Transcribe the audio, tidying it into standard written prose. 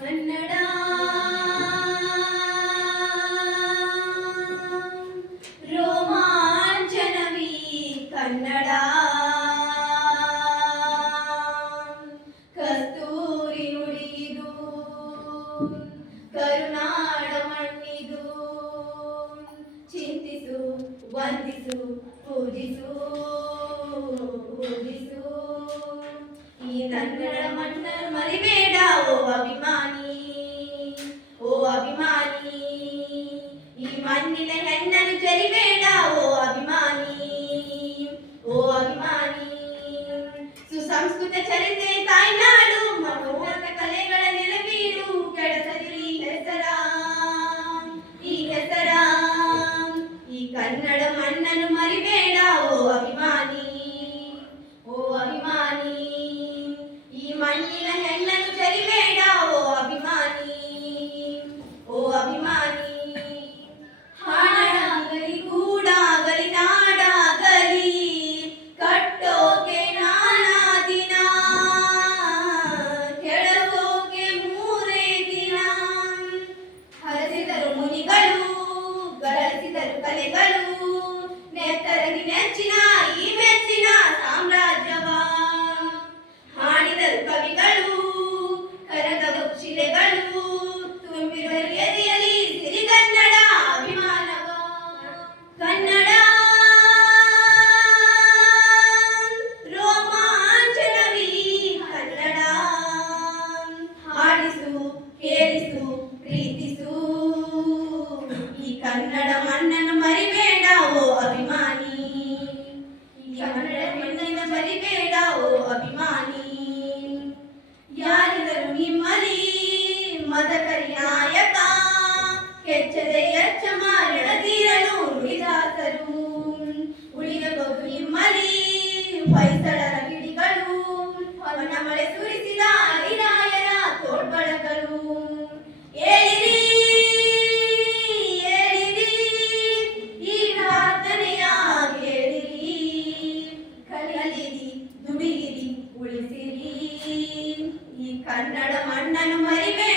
ಕನ್ನಡ ರೋಮಾಂಚನವೀ ಕನ್ನಡ ಕಸ್ತೂರಿ ನುಡಿದು ಕರುನಾಡ ಮಣ್ಣಿದು ಚಿಂತಿಸು ವಂದಿಸು ಪೂಜಿಸು ಪೂಜಿಸು ಈ ಕನ್ನಡ ಮಣ್ಣನ್ನು ಮರಿಬೇಡ ಓ ಅಭಿಮಾನಿ ಓ ಅಭಿಮಾನಿ ಈ ಮಣ್ಣಿನ ಹೆಣ್ಣನ್ನು ಜರಿಬೇಡ ಓ ಅಭಿಮಾನಿ ಓ ಅಭಿಮಾನಿ ಸುಸಂಸ್ಕೃತ ಚರಿತ್ರೆ ತಾಯ್ನಾಡು ಮನೋಹರ ಕಲೆಗಳ ನೆಲವೀಡು ಕೆಡಸದಿರಿ ಈ ಹೆಸರ ಈ ಕನ್ನಡ ಮಣ್ಣನ್ನು ಮರಿಬೇಡ ಓ ಅಭಿಮಾನಿ ಓ ಅಭಿಮಾನಿ ಈ ಮಣ್ಣಿನ ಹೆಣ್ಣನ್ನು ಜರಿಬೇಡ ಓ ಅಭಿಮಾನಿ ಓ ಅಭಿಮಾನಿ ಹಾಡಾಗಲಿ ಗೂಡಾಗಲಿ ನಾಡಾಗಲಿ ಕಟ್ಟೋಕೆ ನಾನಾ ದಿನ ಕೆಳಸೋಕೆ ಮೂರೇ ದಿನ ಹರಸಿದರು ಮುನಿಗಳು ಗಳಿಸಿದರು ಕಲೆಗಳು ನೆತ್ತರಗಿ ನೆಚ್ಚಿನ ಈ ಮೆಚ್ಚಿನ ಸಾಮ್ರಾಜ್ಯವ ಹಾಡಿದರು ಕವಿಗಳು ಕರಗದ ಶಿಲೆಗಳು ತುಂಬಿದರು ಎದೆಯಲಿ ಸಿರಿಗನ್ನಡ ಅಭಿಮಾನವ ಕನ್ನಡ ರೋಮಾಂಚನವೀ ಕನ್ನಡ ಹಾಡಿಸು ಕೇಳಿಸು ಪ್ರೀತಿಸು ಈ ಕನ್ನಡ ಮಣ್ಣನ್ನು ಮರಿಬೇಡ ಓ ಅಭಿಮಾನಿ ಈ ಕನ್ನಡ ಮಣ್ಣನ್ನು ಮರಿಬೇಡ ಓ ಅಭಿಮಾನಿ ಯಾರಿದರು ನಿಮ್ಮಲಿ ಮದಕರಿ ನಾಯಕ ಕೆಚ್ಚದೆ ಎಚ್ಚ ಮಾಡದಿರಲು ನುಡಿದಾಸರು ಉಳಿದ ಬದು ನಿಮ್ಮಲಿ ಹೊಯ್ಸಳರ ಗಿಡಿಗಳು ಹೊನ್ನ ಮಳೆ ಸುರಿಸಿದ ಹರಿರಾಯರ ತೋಳ್ಬಳಗಳು ಏಳಿರಿ ಏಳಿರಿ ಈ ಪ್ರಾರ್ಥನೆಯ ಕೇಳಿರಿ ಕಲಿಯಲಿರಿ ದುಡಿಯಿರಿ ಉಳಿಸಿರಿ ಈ ಕನ್ನಡ ಮಣ್ಣನ್ನು ಮರಿಬೇಡ